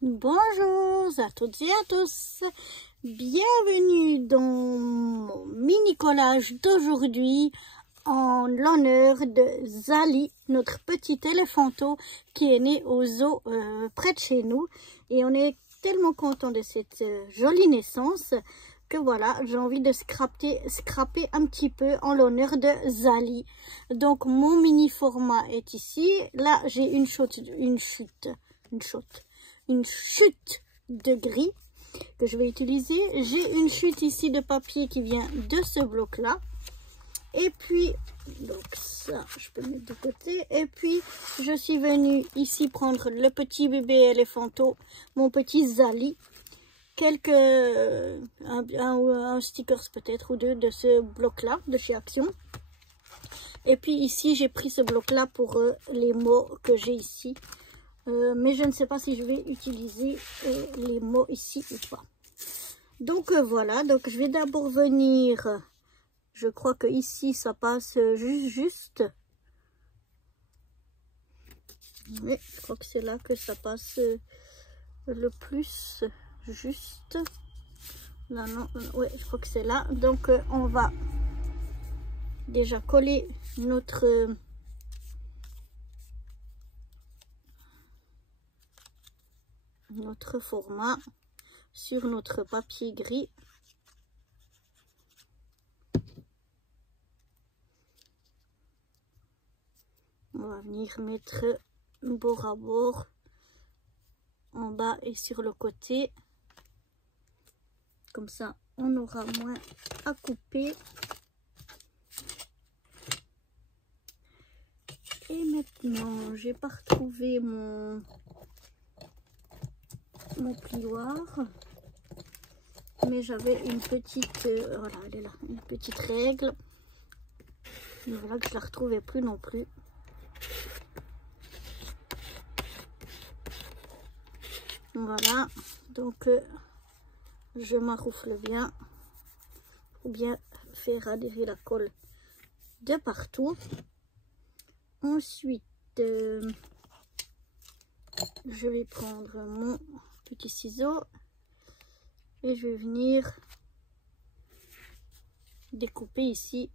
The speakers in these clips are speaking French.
Bonjour à toutes et à tous, bienvenue dans mon mini-collage d'aujourd'hui en l'honneur de Zali, notre petit éléphanto qui est né au zoo près de chez nous. Et on est tellement content de cette jolie naissance que voilà, j'ai envie de scraper un petit peu en l'honneur de Zali. Donc mon mini format est ici. Là j'ai une chute de gris que je vais utiliser. J'ai une chute ici de papier qui vient de ce bloc là. Et puis, donc ça, je peux mettre de côté. Et puis, je suis venue ici prendre le petit bébé éléphanto, mon petit Zali. Un stickers peut-être ou deux de ce bloc là, de chez Action. Et puis ici, j'ai pris ce bloc là pour les mots que j'ai ici. Mais je ne sais pas si je vais utiliser les mots ici ou pas. Donc voilà, donc je vais d'abord venir, je crois que ici ça passe juste. Oui, je crois que c'est là que ça passe le plus juste. Là non, ouais, je crois que c'est là. Donc on va déjà coller notre format sur notre papier gris. On va venir mettre bord à bord, en bas et sur le côté. Comme ça, on aura moins à couper. Et maintenant, j'ai pas retrouvé mon plioir, mais j'avais une petite voilà, elle est là, une petite règle. Et voilà que je la retrouvais plus non plus. Voilà, donc je m'arroufle bien pour bien faire adhérer la colle de partout. Ensuite, je vais prendre mon petit ciseau et je vais venir découper ici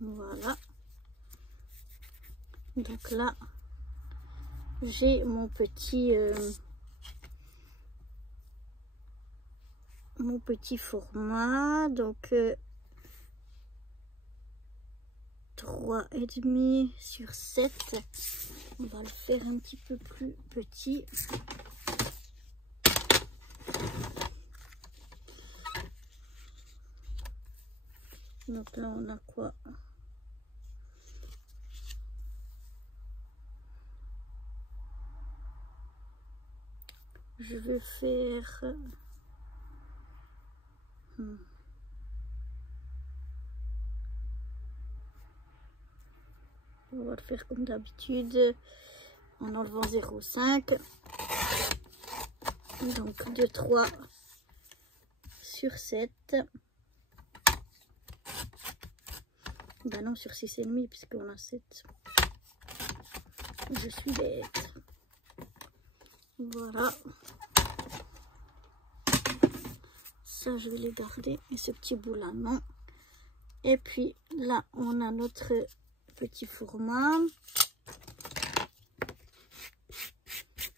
voilà. Donc là j'ai mon petit format, donc 3,5 sur 7. On va le faire un petit peu plus petit. Donc là on a quoi? Je vais faire on va le faire comme d'habitude en enlevant 0,5, donc de 3 sur 7. Ben non, sur 6,5 puisqu'on a 7. Je suis bête. Voilà. Ça, je vais les garder. Et ce petit bout là, non. Et puis là, on a notre petit format.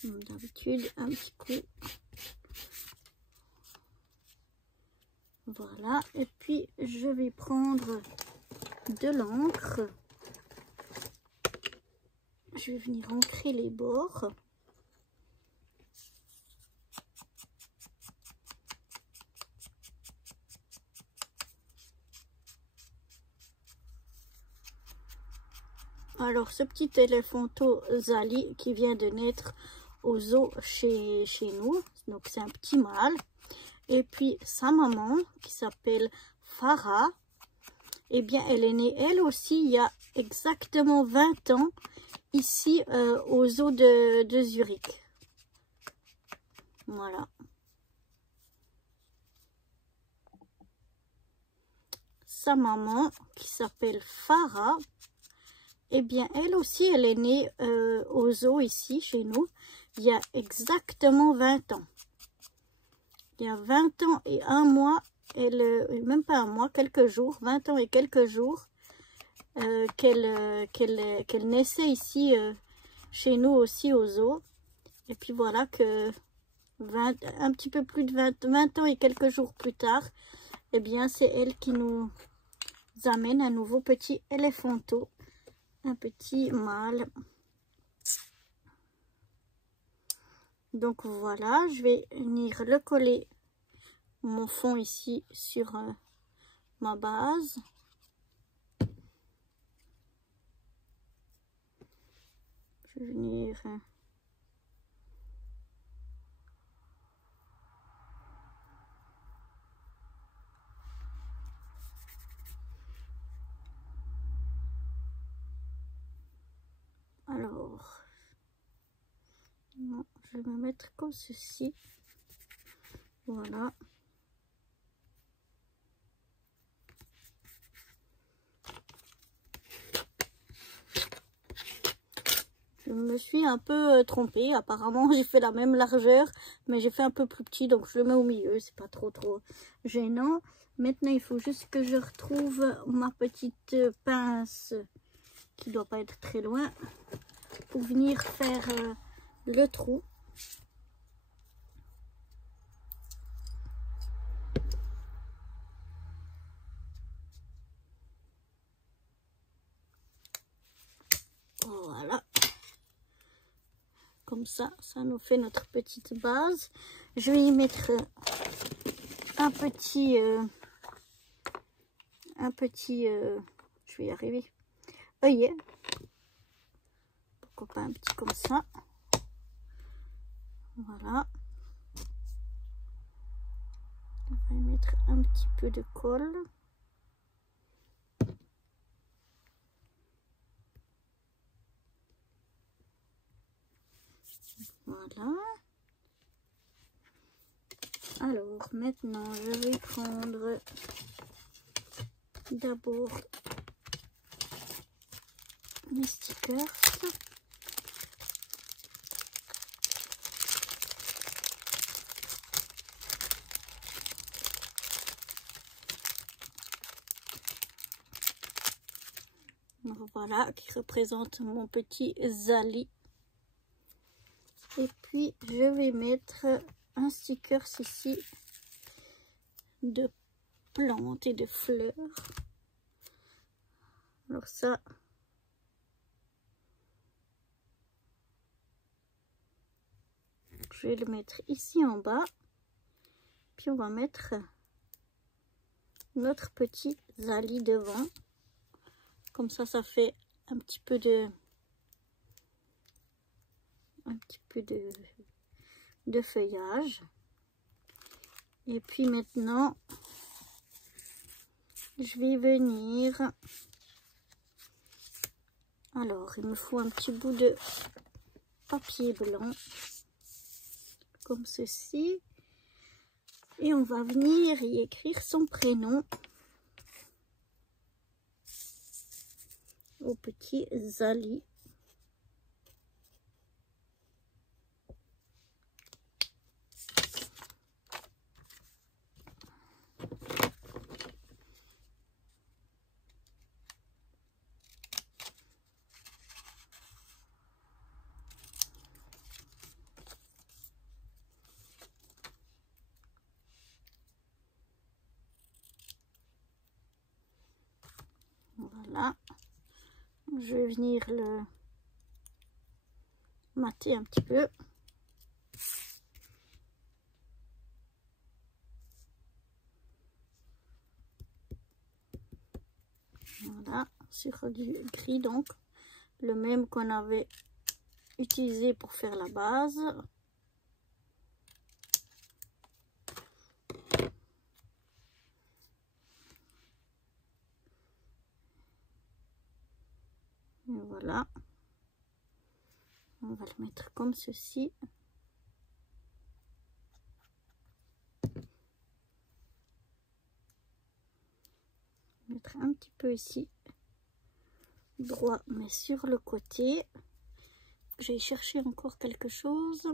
Comme d'habitude, un petit coup. Voilà. Et puis, je vais prendre de l'encre. Je vais venir ancrer les bords. Alors, ce petit éléphanto Zali qui vient de naître au zoo chez nous. Donc, c'est un petit mâle. Et puis, sa maman qui s'appelle Farah. Eh bien, elle est née elle aussi il y a exactement 20 ans. ici au zoo de Zurich. Voilà. Sa maman, qui s'appelle Farah, eh bien, elle aussi, elle est née au zoo ici, chez nous, il y a exactement 20 ans. Il y a 20 ans et un mois, même pas un mois, quelques jours, 20 ans et quelques jours, qu'elle naissait ici, chez nous aussi au zoo. Et puis voilà que un petit peu plus de 20 ans et quelques jours plus tard, eh bien, c'est elle qui nous amène un nouveau petit éléphanto, un petit mâle. Donc voilà, je vais venir le coller, mon fond ici sur ma base. Je vais venir alors, non, je vais me mettre comme ceci. Voilà. Je me suis un peu trompée. Apparemment, j'ai fait la même largeur, mais j'ai fait un peu plus petit, donc je le mets au milieu. C'est pas trop gênant. Maintenant, il faut juste que je retrouve ma petite pince qui doit pas être très loin pour venir faire le trou. Voilà. Comme ça nous fait notre petite base. Je vais y mettre un petit, je vais y arriver, œillet. Pourquoi pas un petit comme ça. Voilà. On va y mettre un petit peu de colle. Voilà. Alors, maintenant, je vais prendre d'abord mes stickers. Voilà, qui représente mon petit Zali. Et puis, je vais mettre un sticker ici de plantes et de fleurs. Alors ça, je vais le mettre ici en bas. Puis on va mettre notre petit Zali devant. Comme ça, ça fait un petit peu de feuillage. Et puis maintenant, je vais venir. Alors, il me faut un petit bout de papier blanc, comme ceci. Et on va venir y écrire son prénom au petit Zali. Voilà, je vais venir le mater un petit peu. Voilà, sur du gris, donc le même qu'on avait utilisé pour faire la base. Et voilà. On va le mettre comme ceci. Mettre un petit peu ici, droit, mais sur le côté. J'ai cherché encore quelque chose.